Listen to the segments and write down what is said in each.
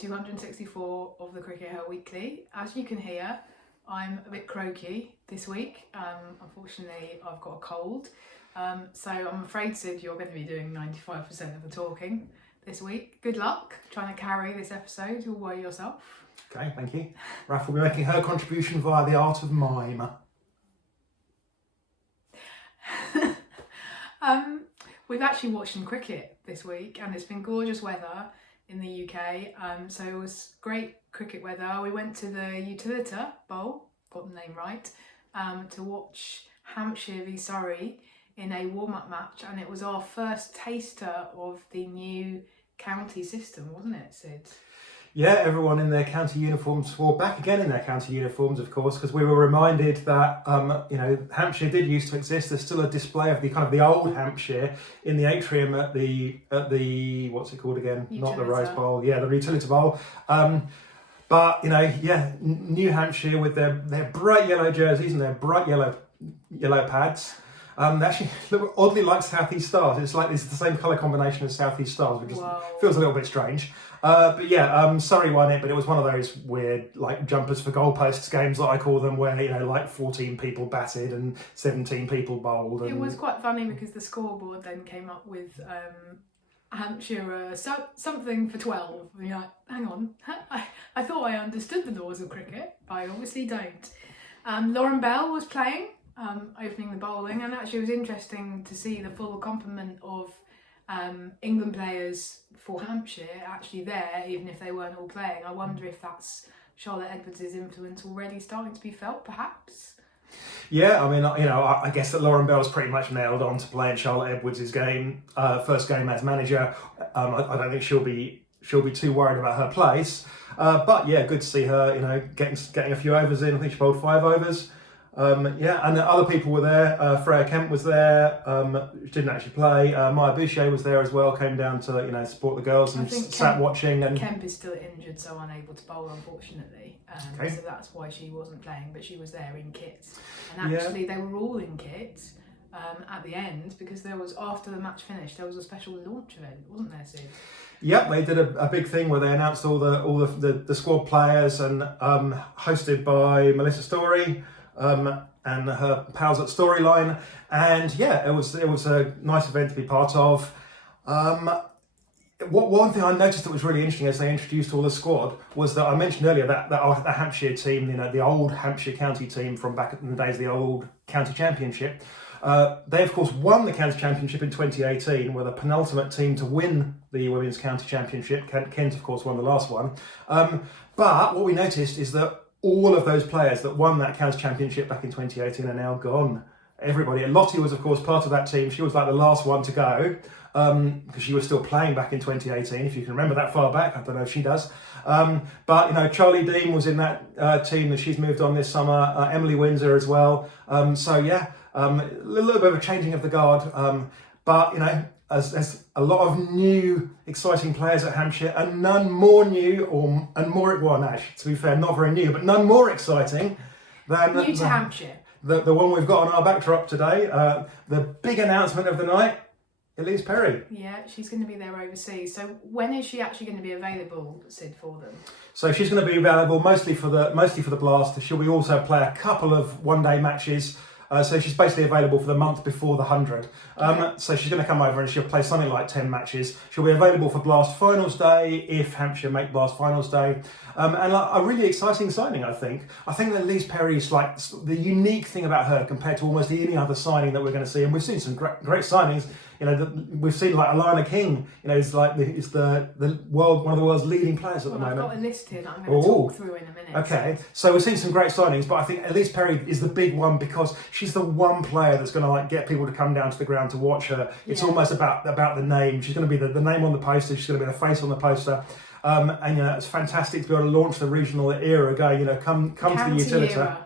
264 of the CRICKETher Weekly. As you can hear, I'm a bit croaky this week. Unfortunately, I've got a cold. So I'm afraid, Sid, you're going to be doing 95% of the talking this week. Good luck trying to carry this episode all by yourself. Okay, thank you. Raf will be making her contribution via the art of mime. We've actually watched some cricket this week and it's been gorgeous weather in the UK, so it was great cricket weather. We went to the CRICKETher Bowl, got the name right, to watch Hampshire v Surrey in a warm-up match, and it was our first taster of the new county system, wasn't it, Sid? Yeah, everyone in their county uniforms, well, back again in their county uniforms, of course, because we were reminded that, Hampshire did used to exist. There's still a display of the old Hampshire in the atrium at the what's it called again? Utilita. Not the Rose Bowl, yeah, the Utilita Bowl. But, New Hampshire with their bright yellow jerseys and their bright yellow pads. They actually look oddly like South East Stars. It's the same colour combination as South East Stars, which feels a little bit strange. Surrey won it, but it was one of those weird jumpers for goalposts games that I call them, where 14 people batted and 17 people bowled. And... It was quite funny because the scoreboard then came up with Hampshire something for 12. And you're like, hang on, I thought I understood the laws of cricket. I obviously don't. Lauren Bell was playing, opening the bowling, and actually it was interesting to see the full complement of England players for Hampshire actually there, even if they weren't all playing. I wonder if that's Charlotte Edwards' influence already starting to be felt, perhaps. Yeah, I guess that Lauren Bell's pretty much nailed on to playing Charlotte Edwards' game, first game as manager. I don't think she'll be too worried about her place. But yeah, good to see her, getting a few overs in. I think she bowled 5 overs. And other people were there. Freya Kemp was there. She didn't actually play. Maya Boucher was there as well. Came down to support the girls and sat watching. And Kemp is still injured, so unable to bowl, unfortunately. So that's why she wasn't playing. But she was there in kit. And actually, they were all in kit at the end, because there was, after the match finished, there was a special launch event, wasn't there, Sid? Yep, they did a big thing where they announced all the squad players, and hosted by Melissa Story. And her pals at Storyline, and yeah, it was a nice event to be part of. One thing I noticed that was really interesting as they introduced all the squad was that I mentioned earlier that the Hampshire team, the old Hampshire county team from back in the days of the old county championship. They of course won the county championship in 2018, were the penultimate team to win the women's county championship. Kent of course won the last one. But what we noticed is that all of those players that won that county championship back in 2018 are now gone. Everybody. And Lottie was, of course, part of that team. She was like the last one to go because she was still playing back in 2018, if you can remember that far back. I don't know if she does. But Charlie Dean was in that team that she's moved on this summer. Emily Windsor as well. A little bit of a changing of the guard. As a lot of new, exciting players at Hampshire, and none more new, to be fair, not very new, but none more exciting than new to Hampshire. The one we've got on our backdrop today, the big announcement of the night, Ellyse Perry. Yeah, she's going to be there overseas. So when is she actually going to be available, Sid, for them? So she's going to be available mostly for the Blast. She'll be also play a couple of one-day matches. So she's basically available for the month before the 100. So she's going to come over and she'll play something like 10 matches. She'll be available for Blast Finals Day if Hampshire make Blast Finals Day. And a really exciting signing, I think. I think that Ellyse Perry is the unique thing about her compared to almost any other signing that we're going to see. And we've seen some great signings. We've seen Alana King. Is the world, one of the world's leading players at the moment. I've got a list here that I'm going to talk through in a minute. Okay, so we've seen some great signings, but I think Ellyse Perry is the big one because she's the one player that's going to get people to come down to the ground to watch her. It's almost about the name. She's going to be the name on the poster. She's going to be the face on the poster. It's fantastic to be able to launch the regional era. Come to the Utilita.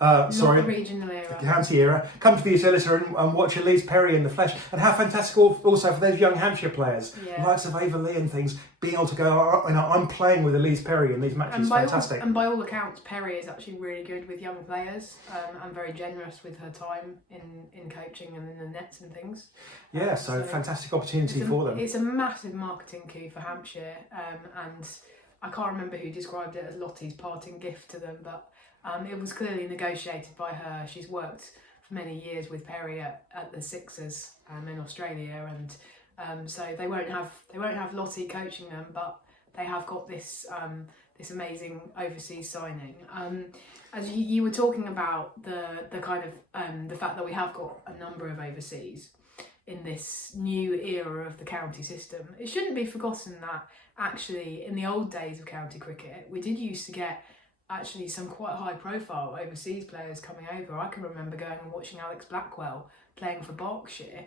Not the regional era. The county era. Come to the Utilita and watch Ellyse Perry in the flesh. And how fantastic also for those young Hampshire players, likes of Ava Lee and things, being able to go, I'm playing with Ellyse Perry in these matches. Fantastic. And by all accounts, Perry is actually really good with young players and very generous with her time in coaching and in the nets and things. Yeah, so fantastic opportunity for them. It's a massive marketing coup for Hampshire, and I can't remember who described it as Lottie's parting gift to them, but it was clearly negotiated by her. She's worked for many years with Perry at the Sixers in Australia, and so they won't have Lottie coaching them, but they have got this this amazing overseas signing. As you were talking about the kind of the fact that we have got a number of overseas in this new era of the county system, it shouldn't be forgotten that actually in the old days of county cricket we did used to get actually some quite high profile overseas players coming over. I can remember going and watching Alex Blackwell playing for Berkshire.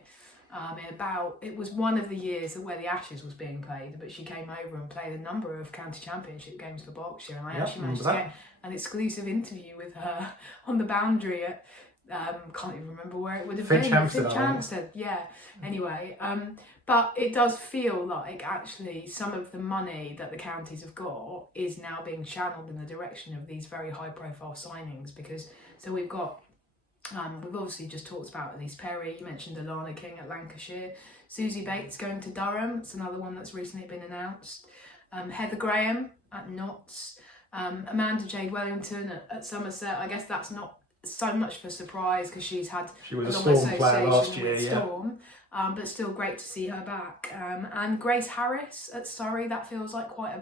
It was one of the years where the Ashes was being played, but she came over and played a number of county championship games for Berkshire, and I actually managed to get an exclusive interview with her on the boundary at can't even remember where it would have been. Finchampstead, yeah. Anyway, but it does feel like actually some of the money that the counties have got is now being channeled in the direction of these very high profile signings, because so we've got we've obviously just talked about Ellyse Perry, you mentioned Alana King at Lancashire, Susie Bates going to Durham, it's another one that's recently been announced, Heather Graham at Notts, Amanda Jade Wellington at Somerset. I guess that's not so much for surprise because she was a Storm player last year, Storm, but still great to see her back. And Grace Harris at Surrey, that feels like quite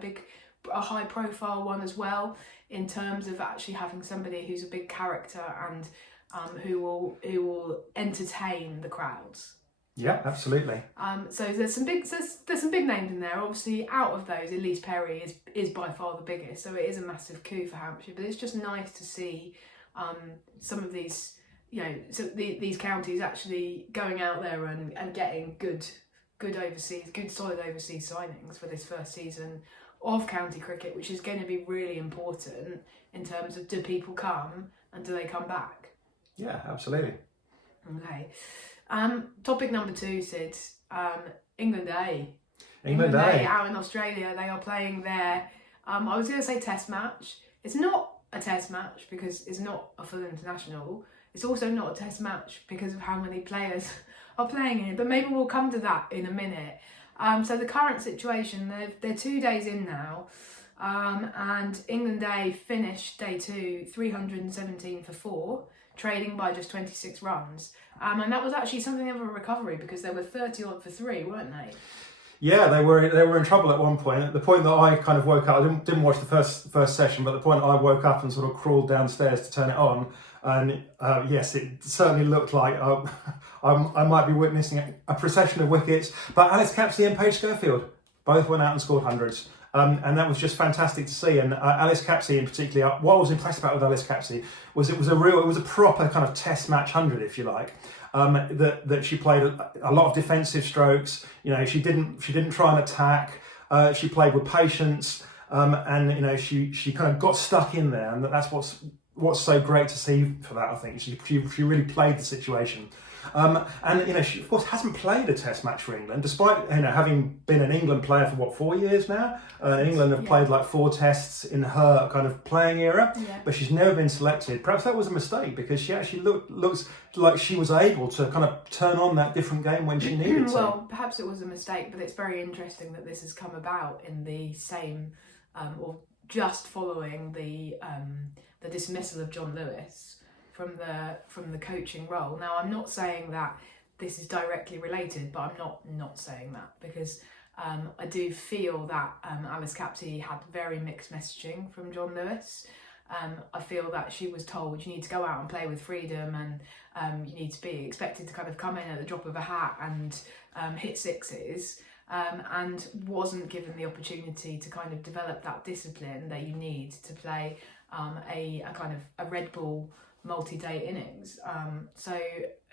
a high profile one as well, in terms of actually having somebody who's a big character and who will entertain the crowds. Yeah, absolutely. So there's some big names in there. Obviously, out of those, Ellyse Perry is by far the biggest. So it is a massive coup for Hampshire. But it's just nice to see some of these, these counties actually going out there and getting good solid overseas signings for this first season of county cricket, which is going to be really important in terms of, do people come and do they come back? Yeah, absolutely. Okay. Topic number 2, Sid. England A. England A out in Australia. They are playing their, I was going to say test match. It's not a test match because it's not a full international. It's also not a test match because of how many players are playing in it, but maybe we'll come to that in a minute. So the current situation, they're 2 days in now, and England A finished day 2 317 for 4, trading by just 26 runs, and that was actually something of a recovery because they were 30 odd for 3, weren't they? Yeah, they were in trouble at one point. At the point that I kind of woke up, I didn't watch the first session, but at the point I woke up and sort of crawled downstairs to turn it on, and yes, it certainly looked like I might be witnessing a procession of wickets. But Alice Capsey and Paige Scholfield both went out and scored hundreds. And that was just fantastic to see. And Alice Capsey in particular, what I was impressed about with Alice Capsey was it was a proper kind of test match 100, if you like. That she played a lot of defensive strokes. She didn't try and attack. She played with patience, and she kind of got stuck in there. And that's what's so great to see for that. I think she really played the situation. And she of course hasn't played a test match for England, despite having been an England player for 4 years now. England have played like 4 tests in her kind of playing era, but she's never been selected. Perhaps that was a mistake because she actually looks like she was able to kind of turn on that different game when she needed to. Well, perhaps it was a mistake, but it's very interesting that this has come about in the same, or just following the dismissal of John Lewis from the coaching role. Now, I'm not saying that this is directly related, but I'm not saying that because I do feel that Alice Capsey had very mixed messaging from John Lewis. I feel that she was told you need to go out and play with freedom, and you need to be expected to kind of come in at the drop of a hat and hit sixes, and wasn't given the opportunity to kind of develop that discipline that you need to play a kind of a red ball multi-day innings. So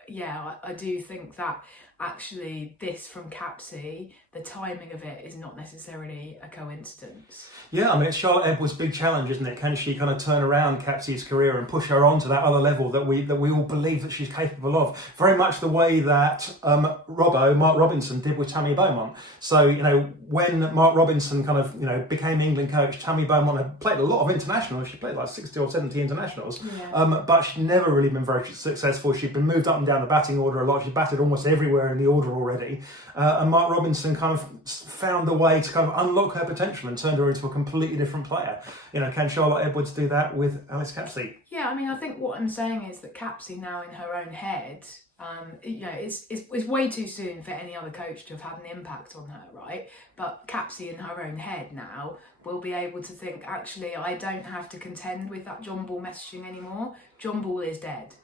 yeah, I do think that actually this from Capsey, the timing of it is not necessarily a coincidence. Yeah, I mean, it's Charlotte Edwards' big challenge, isn't it? Can she kind of turn around Capsey's career and push her on to that other level that we all believe that she's capable of? Very much the way that Mark Robinson did with Tammy Beaumont. So, when Mark Robinson kind of, became England coach, Tammy Beaumont had played a lot of internationals. She played like 60 or 70 internationals, but she'd never really been very successful. She'd been moved up and down down the batting order a lot. She's batted almost everywhere in the order already. And Mark Robinson kind of found a way to kind of unlock her potential and turned her into a completely different player. You know, can Charlotte Edwards do that with Ellyse Capsey? Yeah, I mean, I think what I'm saying is that Capsey now in her own head, you know, it's way too soon for any other coach to have had an impact on her, right? But Capsey in her own head now will be able to think, actually, I don't have to contend with that John Ball messaging anymore. John Ball is dead.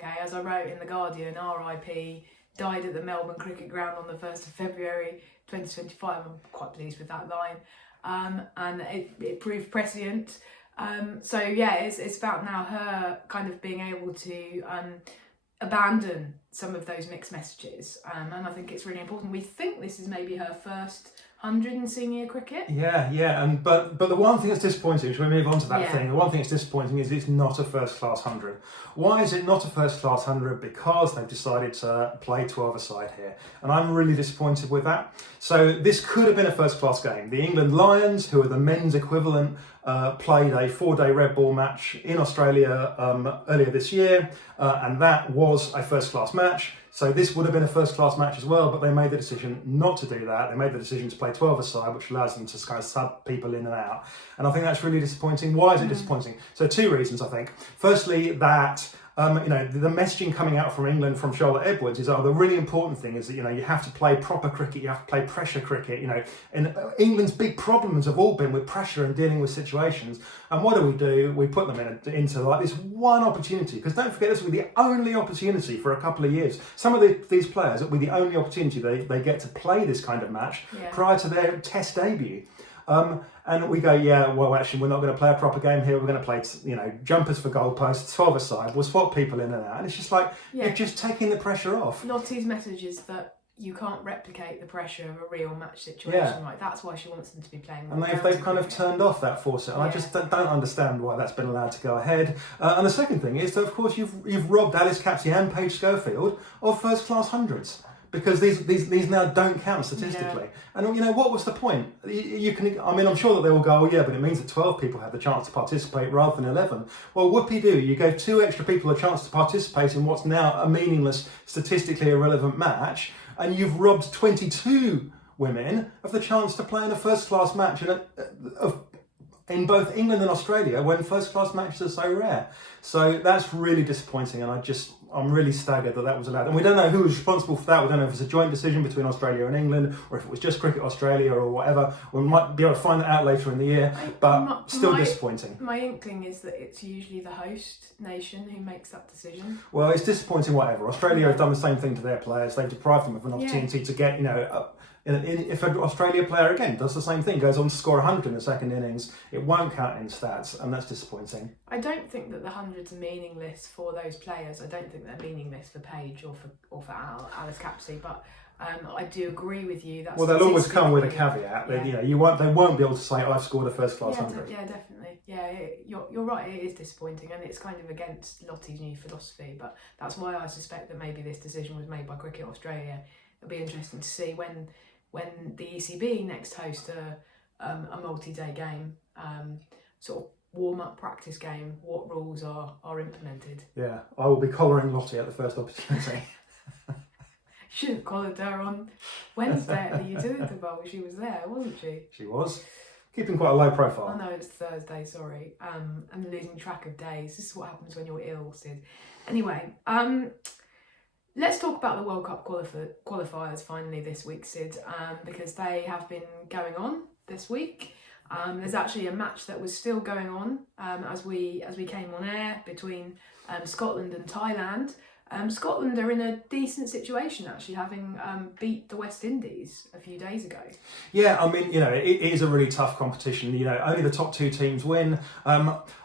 Okay, as I wrote in The Guardian, RIP, died at the Melbourne Cricket Ground on the 1st of February 2025. I'm quite pleased with that line. And it proved prescient. So yeah, it's about now her kind of being able to abandon some of those mixed messages, and I think it's really important. We think this is maybe her first 100 in senior cricket. Yeah, and but the one thing that's disappointing, should we move on to that thing? The one thing that's disappointing is it's not a first class 100. Why is it not a first class 100? Because they've decided to play 12-a-side here, and I'm really disappointed with that. So this could have been a first class game. The England Lions, who are the men's equivalent, played a 4-day red ball match in Australia earlier this year, and that was a first class match. So this would have been a first class match as well, but they made the decision not to do that. They made the decision to play 12-a-side, which allows them to kind of sub people in and out. And I think that's really disappointing. Why is it disappointing? So 2 reasons, I think. Firstly, that you know, the messaging coming out from England, from Charlotte Edwards, is the really important thing is that, you know, you have to play proper cricket, you have to play pressure cricket, you know. And England's big problems have all been with pressure and dealing with situations. And what do? We put them into like this one opportunity, because don't forget, this will be the only opportunity for a couple of years. Some of these players, it will be the only opportunity they get to play this kind of match prior to their Test debut. And we go, yeah, well, actually, we're not going to play a proper game here. We're going to play, you know, jumpers for goalposts, 12-a-side. We'll swap people in and out. And it's just like, you're just taking the pressure off. Lottie's message is that you can't replicate the pressure of a real match situation, right? That's why she wants them to be playing. And they've kind of turned off that faucet. And I just don't understand why that's been allowed to go ahead. And the second thing is that, of course, you've robbed Ellyse Capsey and Paige Schofield of first-class hundreds. Because these now don't count statistically. And, you know, what was the point? You can, I mean, I'm sure that they will go, oh yeah, but it means that 12 people have the chance to participate rather than 11. Well, whoopee-doo, you gave 2 extra people a chance to participate in what's now a meaningless, statistically irrelevant match, and you've robbed 22 women of the chance to play in a first-class match in both England and Australia, when first-class matches are so rare. So that's really disappointing, and I'm really staggered that was allowed. And we don't know who was responsible for that. We don't know if it's a joint decision between Australia and England, or if it was just Cricket Australia or whatever. We might be able to find that out later in the year, but still disappointing. My inkling is that it's usually the host nation who makes that decision. Well, it's disappointing, whatever. Australia have done the same thing to their players. They've deprived them of an opportunity to get, you know, if an Australia player, again, does the same thing, goes on to score 100 in the second innings, it won't count in stats, and that's disappointing. I don't think that the hundreds are meaningless for those players. I don't think they're meaningless for Paige or for Ellyse Capsey, but I do agree with you. That's they'll always come with a caveat. That, you know, they won't be able to say, I've scored a first class 100. Yeah, definitely. Yeah, you're right. It is disappointing, and it's kind of against Lottie's new philosophy. But that's why I suspect that maybe this decision was made by Cricket Australia. It'll be interesting to see when the ECB next host a multi-day game, sort of warm-up practice game, what rules are implemented. Yeah, I will be collaring Lottie at the first opportunity. Should have collared her on Wednesday at the Utility Bowl. She was there, wasn't she? She was. Keeping quite a low profile. Oh no, it's Thursday, sorry. I'm losing track of days. This is what happens when you're ill, Sid. Anyway, let's talk about the World Cup qualifiers finally this week, Sid, because they have been going on this week. There's actually a match that was still going on as we came on air between Scotland and Thailand. Scotland are in a decent situation, actually, having beat the West Indies a few days ago. Yeah, I mean, you know, it is a really tough competition. You know, only the top 2 teams win.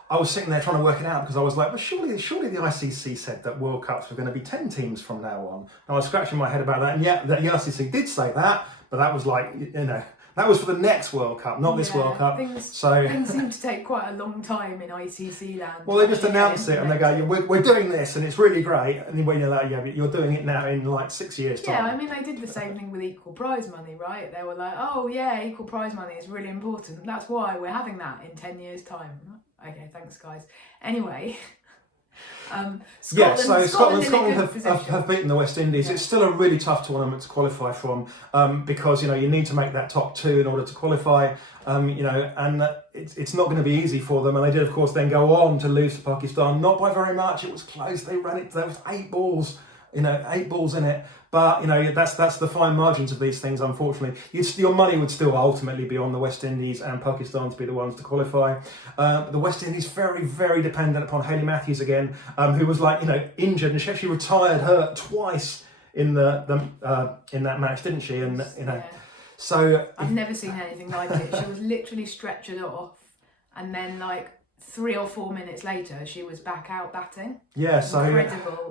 I was sitting there trying to work it out because I was like, well, surely the ICC said that World Cups were going to be 10 teams from now on. And I was scratching my head about that, and yeah, the ICC did say that, but that was like, you know, that was for the next World Cup, not this World Cup. Things seem to take quite a long time in ICC land. Well, they just announce it and they go, we're doing this and it's really great. And then when you're like, yeah, but you're doing it now in like 6 years' time. Yeah, I mean, they did the same thing with equal prize money, right? They were like, oh yeah, equal prize money is really important. That's why we're having that in 10 years' time. Okay, thanks guys. Anyway, Scotland have beaten the West Indies. Yeah. It's still a really tough tournament to qualify from because you need to make that top 2 in order to qualify. And it's not going to be easy for them. And they did, of course, then go on to lose to Pakistan, not by very much. It was close. They ran it. There was 8 balls. 8 balls in it. But that's the fine margins of these things. Unfortunately, your money would still ultimately be on the West Indies and Pakistan to be the ones to qualify. The West Indies very, very dependent upon Hayley Matthews again, who was injured, and she actually retired hurt twice in that match, didn't she? And so I've never seen anything like it. She was literally stretchered off, and then 3 or 4 minutes later, she was back out batting. Yeah, so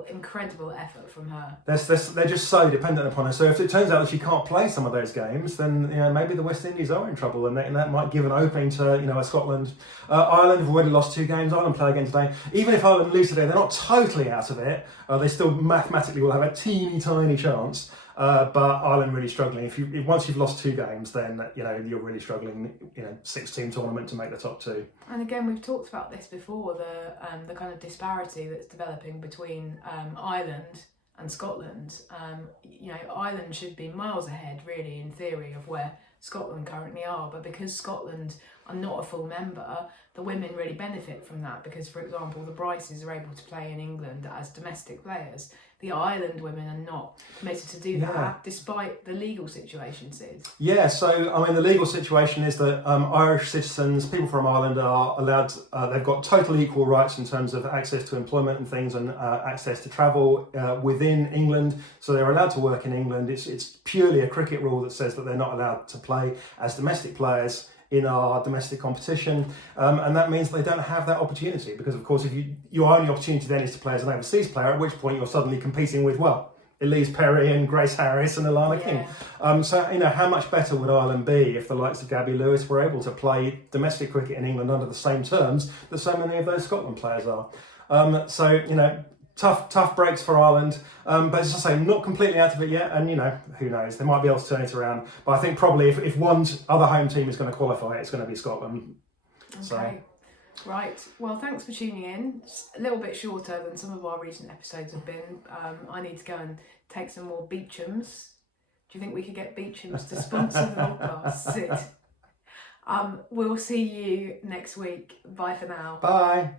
incredible effort from her. They're just so dependent upon her. So if it turns out that she can't play some of those games, then maybe the West Indies are in trouble, and that might give an opening to a Scotland. Ireland have already lost 2 games. Ireland play again today. Even if Ireland lose today, they're not totally out of it. They still mathematically will have a teeny tiny chance. But Ireland really struggling. Once you've lost 2 games, then you're really struggling. 6-team tournament to make the top 2. And again, we've talked about this before. The kind of disparity that's developing between Ireland and Scotland. Ireland should be miles ahead, really, in theory, of where Scotland currently are. But because Scotland are not a full member, the women really benefit from that. Because, for example, the Bryces are able to play in England as domestic players. The Ireland women are not permitted to do that, despite the legal situation, Sid. Yeah, so, the legal situation is that Irish citizens, people from Ireland, are allowed, they've got total equal rights in terms of access to employment and things, and access to travel within England. So they're allowed to work in England. It's purely a cricket rule that says that they're not allowed to play as domestic players in our domestic competition, and that means they don't have that opportunity, because of course if your only opportunity then is to play as an overseas player, at which point you're suddenly competing with Ellyse Perry and Grace Harris and Alana King. How much better would Ireland be if the likes of Gabby Lewis were able to play domestic cricket in England under the same terms that so many of those Scotland players are? Tough breaks for Ireland, but as I say, not completely out of it yet, and who knows, they might be able to turn it around. But I think probably if one other home team is going to qualify, it's going to be Scotland. Okay, right. Well, thanks for tuning in. It's a little bit shorter than some of our recent episodes have been. I need to go and take some more Beechams. Do you think we could get Beechams to sponsor the podcast? Sid? We'll see you next week. Bye for now. Bye.